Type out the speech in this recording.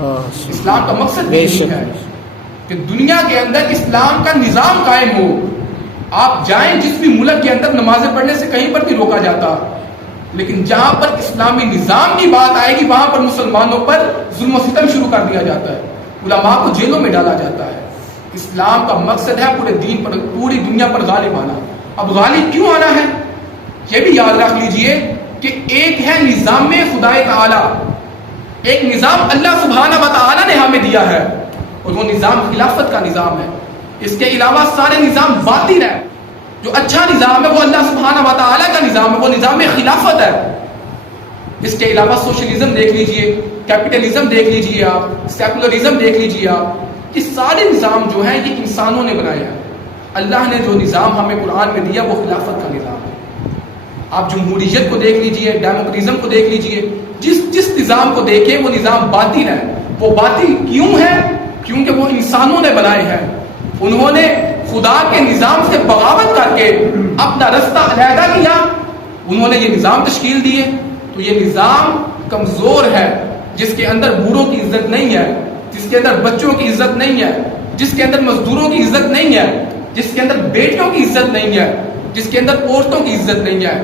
اسلام کا مقصد یہی ہے کہ دنیا کے اندر اسلام کا نظام قائم ہو. آپ جائیں جس بھی ملک کے اندر نمازیں پڑھنے سے کہیں پر بھی روکا جاتا، لیکن جہاں پر اسلامی نظام کی بات آئے گی وہاں پر مسلمانوں پر ظلم و ستم شروع کر دیا جاتا ہے، علماء کو جیلوں میں ڈالا جاتا ہے. اسلام کا مقصد ہے پورے دین پر، پوری دنیا پر غالب آنا. اب غالب کیوں آنا ہے یہ بھی یاد رکھ لیجئے کہ ایک ہے نظام خدائے تعالی، ایک نظام اللہ سبحانہ و تعالی نے ہمیں دیا ہے اور وہ نظام خلافت کا نظام ہے. اس کے علاوہ سارے نظام باطل ہے. جو اچھا نظام ہے وہ اللہ سبحانہ و تعالی کا نظام ہے، وہ نظام خلافت ہے. اس کے علاوہ سوشلزم دیکھ لیجئے، کیپٹلزم دیکھ لیجئے، آپ سیکولرزم دیکھ لیجئے. آپ یہ سارے نظام جو ہیں یہ انسانوں نے بنائے ہیں. اللہ نے جو نظام ہمیں قرآن میں دیا وہ خلافت کا نظام ہے. آپ جمہوریت کو دیکھ لیجئے، ڈیموکریزم کو دیکھ لیجئے، جس نظام کو دیکھیں وہ نظام باطل ہے. وہ باطل کیوں ہے؟ کیونکہ وہ انسانوں نے بنائے ہیں. انہوں نے خدا کے نظام سے بغاوت کر کے اپنا رستہ علیحدہ کیا. انہوں نے یہ نظام تشکیل دیے. تو یہ نظام کمزور ہے، جس کے اندر بوڑھوں کی عزت نہیں ہے، جس کے اندر بچوں کی عزت نہیں ہے، جس کے اندر مزدوروں کی عزت نہیں ہے، جس کے اندر بیٹیوں کی عزت نہیں ہے، جس کے اندر عورتوں کی عزت نہیں ہے.